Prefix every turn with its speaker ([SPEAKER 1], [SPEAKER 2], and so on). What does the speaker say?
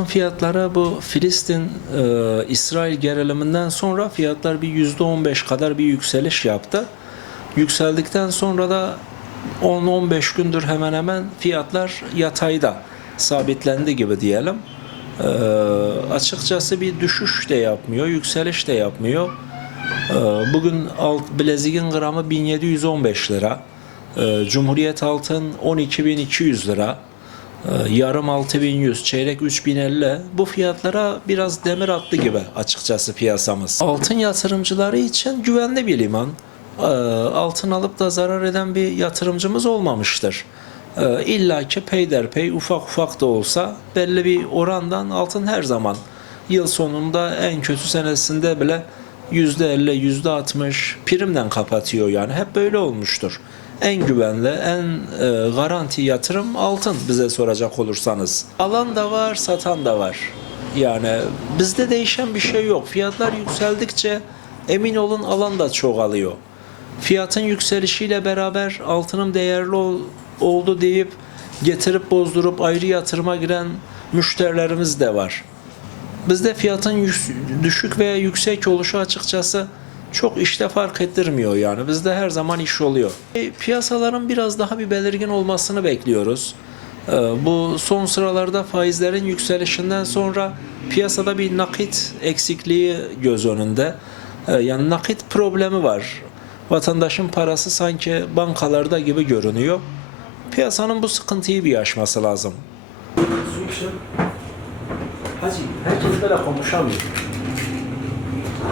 [SPEAKER 1] Altın fiyatları bu Filistin e, İsrail geriliminden sonra fiyatlar bir yüzde 15 kadar bir yükseliş yaptı. Yükseldikten sonra da 10-15 gündür hemen hemen fiyatlar yatayda sabitlendi gibi diyelim. E, açıkçası bir düşüş de yapmıyor, yükseliş de yapmıyor. E, bugün alt, bileziğin gramı 1715 lira. E, Cumhuriyet altın 12.200 lira. Ee, yarım 6100, çeyrek 3050 bu fiyatlara biraz demir attı gibi açıkçası piyasamız. Altın yatırımcıları için güvenli bir liman. Ee, Altın alıp da zarar eden bir yatırımcımız olmamıştır. Ee, İlla ki peyderpey ufak ufak da olsa belli bir orandan altın her zaman yıl sonunda en kötü senesinde bile %50, %60 primden kapatıyor yani. Hep böyle olmuştur. En güvenli, en e, garanti yatırım altın bize soracak olursanız. Alan da var, satan da var. Yani bizde değişen bir şey yok. Fiyatlar yükseldikçe emin olun alan da çoğalıyor. Fiyatın yükselişiyle beraber altının değerli oldu deyip getirip bozdurup ayrı yatırıma giren müşterilerimiz de var. Bizde fiyatın düşük veya yüksek oluşu açıkçası çok işte fark ettirmiyor yani. Bizde her zaman iş oluyor. E, Piyasaların biraz daha bir belirgin olmasını bekliyoruz. E, Bu son sıralarda faizlerin yükselişinden sonra piyasada bir nakit eksikliği göz önünde. E, Yani nakit problemi var. Vatandaşın parası sanki bankalarda gibi görünüyor. Piyasanın bu sıkıntıyı bir aşması lazım.
[SPEAKER 2] Hacı herkes böyle konuşamıyor.